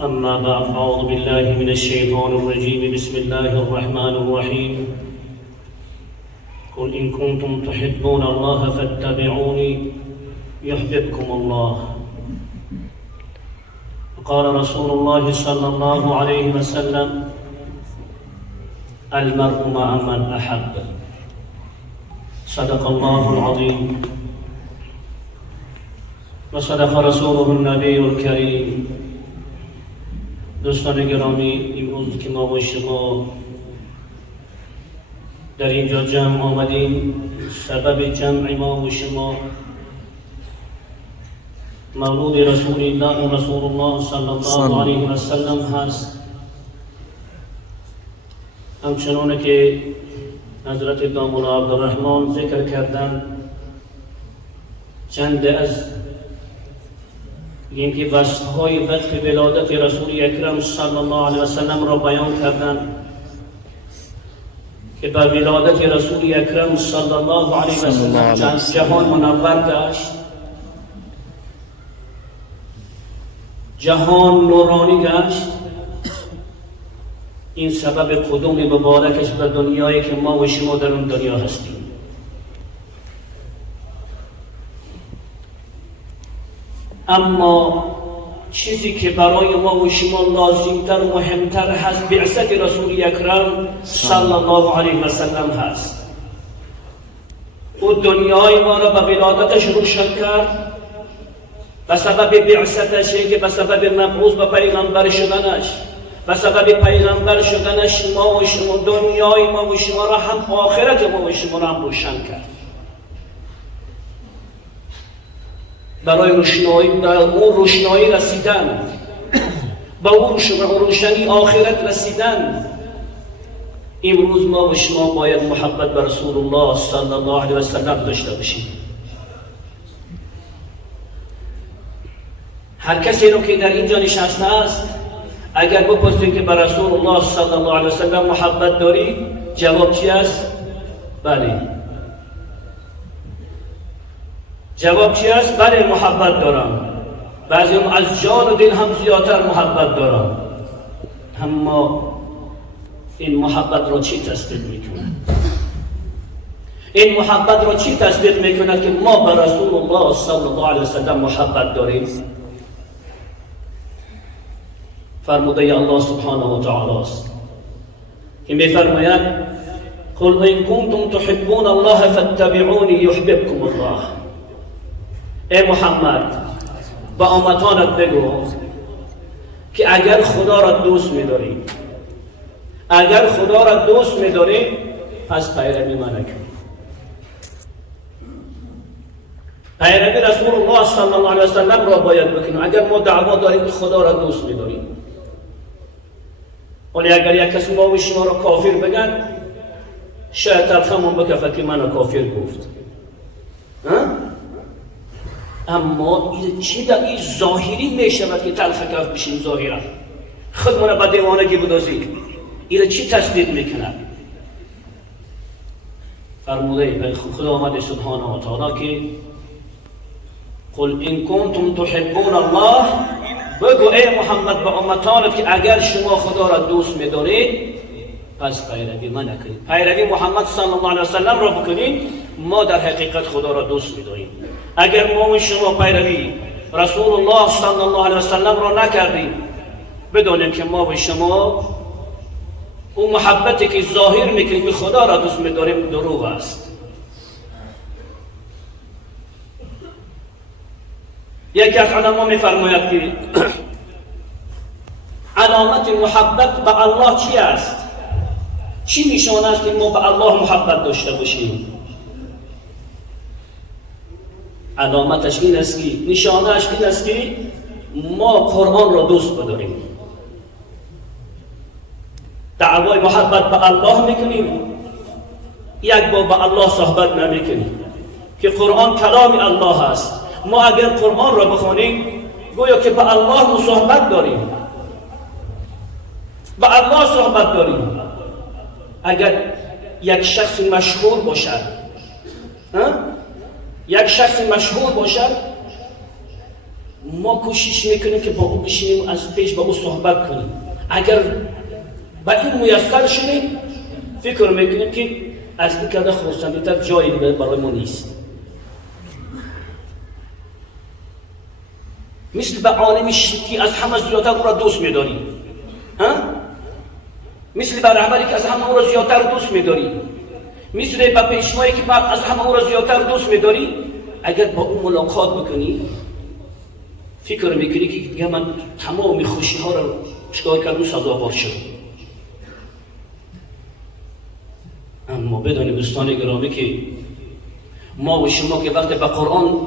أما بعد أعوذ بالله من الشيطان الرجيم بسم الله الرحمن الرحيم قل إن كنتم تحبون الله فاتبعوني يحببكم الله قال رسول الله صلى الله عليه وسلم المرء مع من أحب صدق الله العظيم وصدق رسوله النبي الكريم. دوستان گرامی، امروز که ما و شما در اینجا جمع آمدیم، سبب جمع ما و شما مولود رسول الله صلی الله علیه و سلم هست. همچنان که حضرت دامولا عبدالرحمن ذکر کردن، چند از این که وصفهای وقت ولادت رسول اکرم صلی الله علیه و سلم را بیان کردند که با ولادت رسول اکرم صلی الله علیه و سلم جهان منور گشت، جهان نورانی گشت. این سبب قدوم مبارکش به دنیایی که ما و شما در اون دنیا هستیم. اما چیزی که برای ما و شما لازمتر و مهمتر هست، بعثت رسول اکرم صلی الله علیه و سلم هست. او دنیای ما را به ولادتش روشن کرد، به سبب بعثتش، که به سبب مبعوث به پیغمبر شدنش، به سبب پیغمبر شدنش ما و شما، دنیای ما و شما را هم آخرت ما و شما را هم روشن کرد. برای اون روشنایی رسیدن، با اون روشنی آخرت رسیدن، امروز ما و شما باید محبت به رسول الله صلی الله علیه و سلم داشته باشیم. هر کسی رو که در اینجا نشسته است، اگر بپرسید که به رسول الله صلی الله علیه و سلم محبت داری، جواب چی است؟ بله. جواب چی است؟ بله محبت دارم. بعضی هم از جان و دل هم زیادتر محبت دارم. اما این محبت را چی تصدیق میکنه؟ این محبت را چی تصدیق میکنه که ما به رسول الله صلی الله علیه و سلم محبت داریم؟ فرموده الله سبحانه و تعالی است که میفرماید قل ان کنتم تحبون الله فاتبعونی یحببکم الله. ای محمد، با امتانت بگو که اگر خدا را دوست می‌داری، اگر خدا را دوست می‌داری، پس پیروی من کن. پیروی رسول الله صلی الله علیه و سلم را باید بکنیم. اگر ما دعوا داریم که خدا را دوست می‌داریم، ولی اگر یک کسی ما و شما را کافر بگن، شاید تلخمون بکفه که من کافر گفت. اما این چی در این ظاهری می شود که تلخ کف بشیم؟ ظاهرا خودمون به دیوانگی بدازیم. این چی تصدیق میکنه؟ فرموده خدا آمده سبحانه و تعالی که قل ان کنتم تحبون الله، بگو ای محمد به امتانت که اگر شما خدا را دوست می‌دارید، پس پیروی من کنید، پیروی محمد صلی الله علیه و سلم را بکنید. ما در حقیقت خدا را دوست می‌داریم. اگر ما و شما پیروی رسول الله صلی الله علیه و سلم را نکردیم، بدونیم که ما و شما اون محبتی که ظاهر میکنیم که خدا را دوست می‌داریم دروغ است. یکی از علما می‌فرماید که علامت محبت به الله چی است؟ چی نشانه است که ما به الله محبت داشته باشیم؟ علامتش این است که، نشانهش این است که ما قرآن را دوست بداریم. دعوای محبت به الله میکنیم، یک بار به الله صحبت نمیکنیم که قرآن کلام الله است. ما اگر قرآن را بخونیم گویا که به الله مصاحبت داریم، به الله صحبت داریم. اگر یک شخص مشهور باشد، یک شخص مشهور باشد، ما کوشش میکنیم که با او بشینیم از پیش با او صحبت کنیم. اگر با این میسر شدیم فکر میکنیم که از این کده خرسندی‌تر جایی برای ما نیست. مثل به عالم شرکی از همه زیادتر او را دوست می‌داریم، مثل به رهبری که از همه او را زیادتر دوست می‌داریم، مثل به پیشوایی که از همه او را زیادتر دوست می‌داریم. اگر با او ملاقات بکنی فکر میکنی که دیگه من تمام خوشی ها را چکار کردم سزاوار شدم. اما بدانید دوستان گرامی که ما و شما که وقتی به قرآن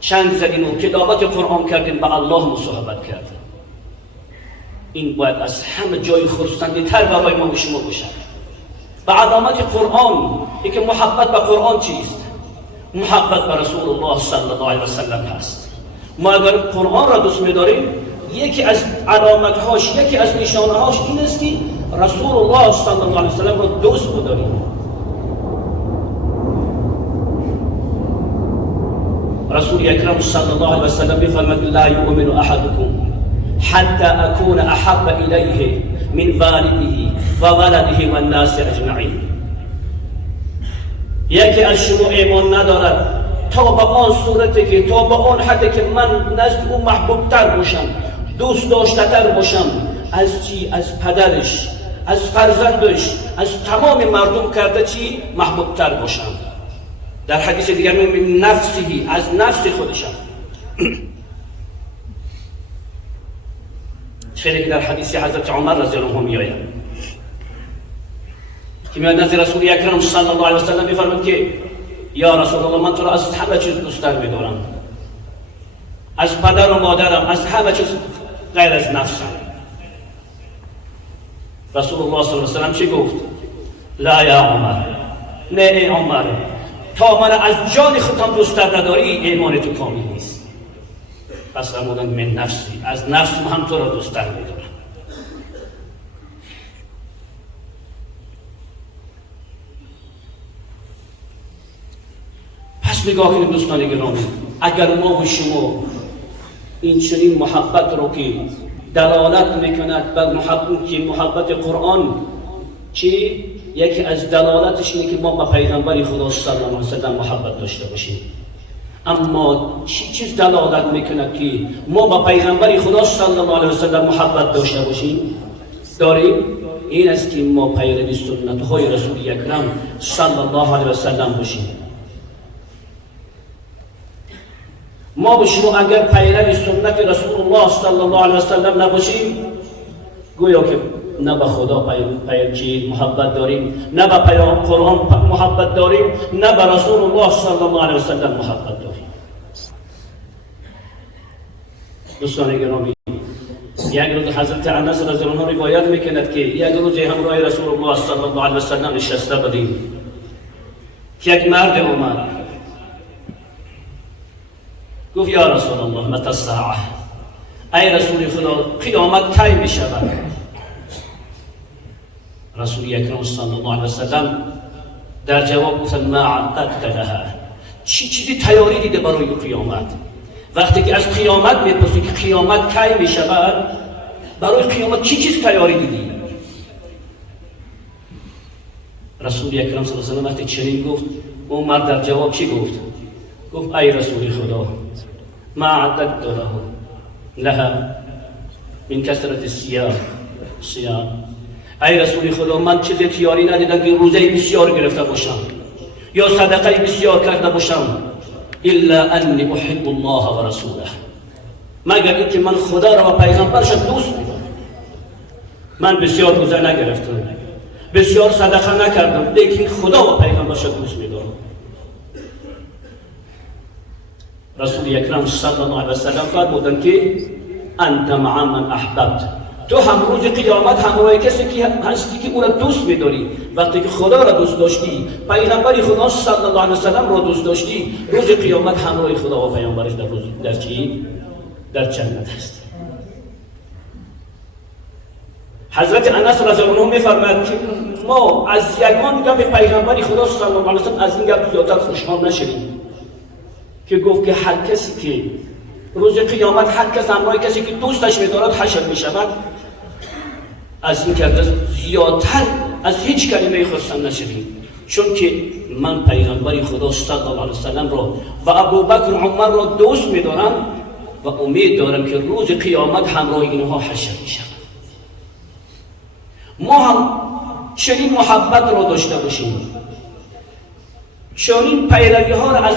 چنگ زدیم و تلاوت قرآن کردیم به الله مصاحبت کردیم، این باید از همه جای خرسندی تر برای ما و شما باشد. به علامت قرآن که محبت به قرآن چیست؟ محبت به رسول الله صلی الله علیه و سلم هست. ما اگر قرآن را دوست می‌داریم یکی از علامت‌هاش، یکی از نشانه‌هاش این است که رسول الله صلی الله علیه و سلم را دوست بداریم. رسول اکرم صلی الله علیه و سلم می‌فرماید لا یؤمن احدکم حتی اکون احب الیه من والده و ولده و الناس اجمعین. یکی از شما ایمان ندارد تا به آن صورتی که تا به آن حدی که من نزد او محبوبتر باشم، دوست داشته‌تر باشم از چی؟ از پدرش، از فرزندش، از تمام مردم کرده چی؟ محبوبتر باشم. در حدیث دیگر میگه نفسی، از نفس خودشم. چه که در حدیث حضرت عمر رضی الله عنه میآید که میاد نزد رسول اکرم صلی الله علیه و سلم میفرماید که یا رسول الله من تو را از همه چیز دوست‌تر می‌دارم، از پدر و مادرم، از همه چیز غیر از نفسم. رسول الله صلی الله علیه و سلم چی گفت؟ لا یا عمر، نه ای عمر، تا من از جان خودم دوست‌تر نداری ایمان تو کامل نیست. پس فرمودند من نفسی، از نفسم هم تو را دوست‌تر می‌دارم. نگاه کنید دوستان گرامی، اگر ما و شما این چنین محبت رو که دلالت میکند بر محبت قرآن، چی؟ یکی از دلالتش اینه که ما به پیغمبر خدا صلی الله علیه و سلم محبت داشته باشیم. اما چی چیز دلالت میکند که ما به پیغمبر خدا صلی الله علیه و سلم محبت داشته باشیم؟ داریم؟ این است که ما پیروی سنت های رسول اکرم صلی الله علیه و سلم باشیم. ما و شما اگر پیروی سنت رسول الله صلی الله علیه و سلم نباشیم، گویا که نه به خدا محبت داریم، نه به پیام قرآن محبت داریم، نه به رسول الله صلی الله علیه و سلم محبت داریم. دوستان گرامی، یک روز حضرت انس رضی الله عنه روایت میکند که یک روز همراه رسول الله صلی الله علیه و سلم نشسته بودیم که یک مرد اومد گفت یا رسول الله متى الساعه، ای رسول خدا قیامت کی می شود؟ رسول اکرم صلی الله علیه و سلم در جواب گفت ما عددت لها، چی چیزی تیاری دیده برای قیامت؟ وقتی که از قیامت میپرسی که قیامت کی می شود، برای قیامت چی چیز تیاری دیدی؟ رسول اکرم صلی الله علیه و سلم وقتی چنین گفت، اون مرد در جواب چی گفت؟ گفت ای رسول خدا ما عددت لها من کثرت الصیام، ای رسول خدا من چیزی تیاری ندیدم که روزه بسیار گرفته باشم یا صدقه بسیار کرده باشم، الا انی احب الله و رسوله، مگر اینکه من خدا را و پیغمبرش دوست می‌دارم. من بسیار روزه نگرفتم، بسیار صدقه نکردم، لیکن خدا و پیغمبرش دوست می‌دارم. رسول اکرم صلی الله علیه و سلم فرمودند که انت مع من احببت، تو هم روز قیامت همراه کسی که هستی که او را دوست می‌داری. وقتی که خدا را دوست داشتی، پیغمبر خدا صلی الله علیه و سلم را دوست داشتی، روز قیامت همراه خدا و پیغمبرش در چی؟ در جنت هستی. حضرت انس رضی الله عنه می‌فرماید که ما از یگان گپ پیغمبر خدا صلی الله علیه و سلم از این گپ زیادتر خوشحال نشدیم که گفت که هر کسی که روز قیامت هر کس همراه کسی که دوستش می‌دارد حشر می‌شود. از این کرده زیادتر از هیچ کلمه خواستن نشویم، چون که من پیغمبر خدا صلی الله علیه وسلم را و ابوبکر و عمر را دوست می‌دارم و امید دارم که روز قیامت همراه اینها حشر می‌شوم. ما هم چنین محبت را داشته باشیم، چنین پیروی ها را از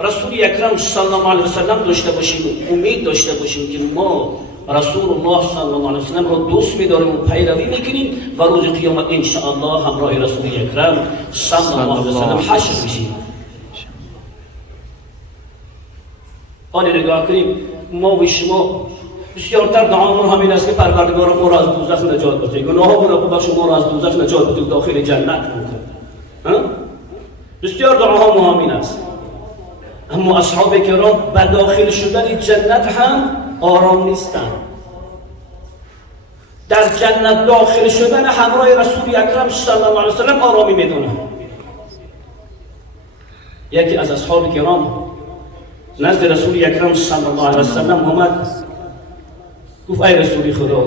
رسول اکرم صلی الله علیه وسلم داشته باشیم، امید داشته باشیم که ما رسول الله صلی الله علیه وسلم را دوست می‌داریم و پیروی می‌کنیم و روز قیامت ان شاء الله همراه رسول اکرم صلی الله علیه وسلم حشر میشیم. حالا نگاه کنیم، ما و شما بسیارتر دعامون همین است که پروردگار ما را از دوزخ نجات بده، گناهامون را ببخش، ما را از دوزخ نجات بده و داخل جنت کن. بسیار دعاها همین است. اما اصحاب کرام به داخل شدن جنت هم آرام نیستند. در جنت داخل شدن همراه رسول اکرم صلی الله علیه وسلم آرامی میدونند. یکی از اصحاب کرام نزد رسول اکرم صلی الله علیه وسلم آمد، گفت ای رسول خدا،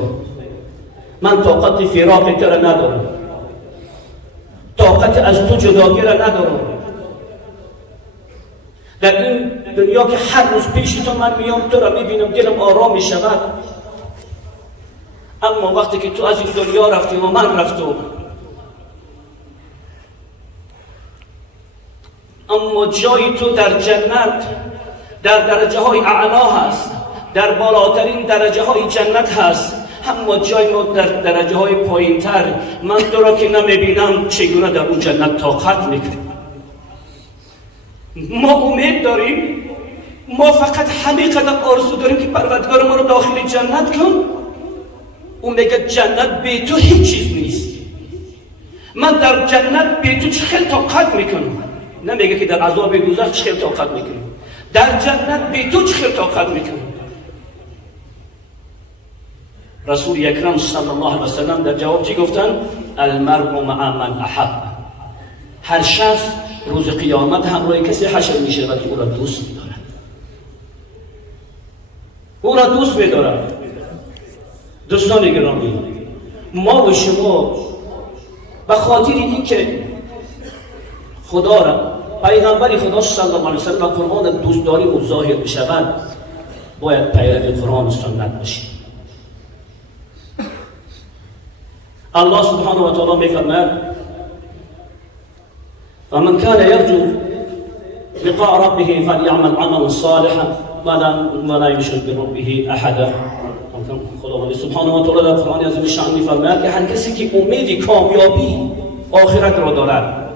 من طاقت فراق تو را ندارم، طاقت از تو جداگی را ندارم. در این دنیا که هر روز پیش تو من میام، تو را میبینم، دلم آرام میشود. اما وقتی که تو از این دنیا رفتی و من رفتم، اما جای تو در جنت در درجه های اعلا هست، در بالاترین درجه های جنت هست، اما جای ما در درجه های پایین تر. من تو را که نمیبینم چگونه در اون جنت طاقت میکنم؟ ما امید داریم، ما فقط همین قدر آرزو داریم که پروردگار ما رو داخل جنت کن. اون میگه جنت بی تو هیچ چیز نیست، من در جنت بی تو چه خیلی طاقت میکنم. نمیگه که در عذاب دوزخ چه خیلی طاقت میکنم، در جنت بی تو چه خیلی طاقت میکنم. رسول اکرم صلی الله علیه وسلم در جواب چی گفتن؟ المرء مع من احب. هر شخص روز قیامت همراه کسی حشر میشه و که او را دوست میدارد، او را دوست میدارد. دوستان گرامی، ما و شما به خاطر این که خدا را، پیغمبر خدا صلی الله علیه وسلم و قرآن دوست داریم و ظاهر بشود، باید پیرو قرآن و سنت باشیم. الله سبحانه و تعالی میفرماید فمن كان يرجو لقاء ربه فليعمل عملا صالحا ولا يشرك بربه احدا. خداوند سبحانه و تعالی در قرآن عظیم شأن میفرماید که هر کسی که امید کامیابی آخرت را دارد،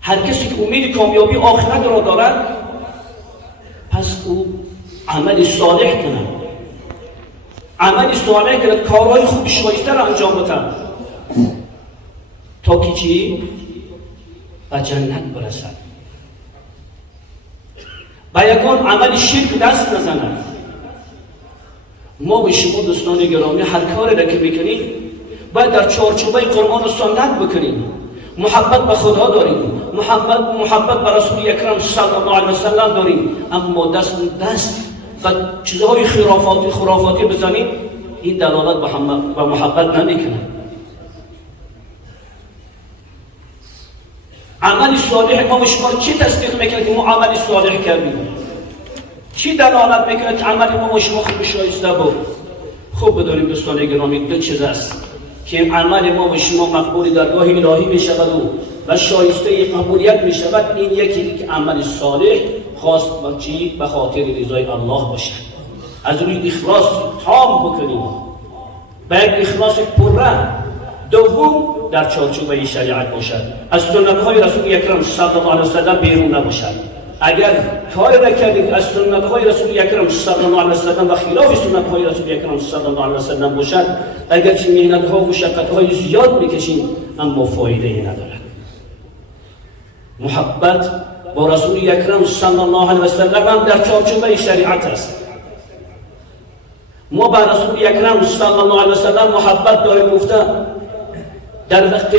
هر کسی که امید کامیابی آخرت را دارد، پس او عمل صالح کند، عمل صالح کند، کارهای خوب شایسته را انجام بده تا که چی؟ به جنت برسد، به یکان عمل شرک دست نزند. ما و شما دوستان گرامی هر کاری را که میکنیم باید در چارچوبه قرآن و سنت بکنیم. محبت به خدا داریم، محبت به رسول اکرم صلی الله علیه وسلم داریم، اما دست و چیزهای خرافاتی بزنیم، این دلالت به محبت نمیکنه. عمل صالح ما و شما چی تصدیق میکنه که ما عمل صالح کردیم؟ چی دلالت میکنه که عمل ما و شما خوب شایسته بود؟ خوب بدانیم دوستان گرامی، دو چیز است که عمل ما و شما مقبول درگاه الهی میشود و شایسته قبولیت میشود. این یکی که عمل صالح خاص با چی؟ به خاطر رضای الله باشد، از روی اخلاص تام بکنیم، به یک اخلاص پررنگ. دوم در چارچوبه شریعت باشد، از سنت‌های رسول اکرم صلی الله علیه وسلم بیرون نباشد. اگر کاری را کردید از سنت‌های رسول اکرم صلی الله علیه وسلم و خلاف سنت‌های رسول اکرم صلی الله علیه وسلم باشد، اگرچه محنت‌ها و مشقت‌های زیاد می‌کشیم اما فایده‌ای ندارد. محبت با رسول اکرم صلی الله علیه وسلم هم در چارچوبه شریعت است. ما با رسول اکرم صلی الله علیه وسلم محبت داریم. گفتن در وقتی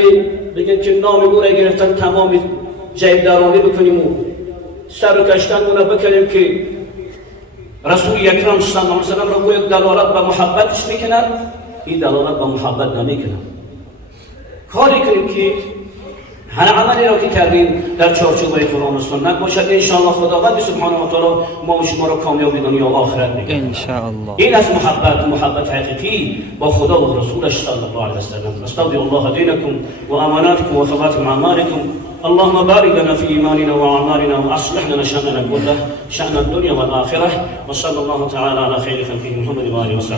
بگن که نام او را گرفتن تمام جیب درانی بکنیم و سر و کشتنمون بکنیم که رسول اکرم صلی الله علیه و سلم رو یک دلالت به محبتش میکنن، این دلالت به محبت نمیکنن. کاری کنیم که هر عملی را که کردیم در چارچوب قرآن و سنت باشد. ان شاء الله خداوند سبحانه و تعالی ما و شما را کامیابی دنیا و آخرت میکنه ان شاء الله. این از محبت حقیقی با خدا و رسولش صلی الله علیه و سلم. استودع الله دینکم و اماناتکم و خواتم اعمالکم. اللهم بارك لنا في ايماننا واعمالنا واصلح لنا شأننا كله، شأن الدنيا والاخره، وصلى الله تعالى على خير خلقه محمد وآله وصحبه.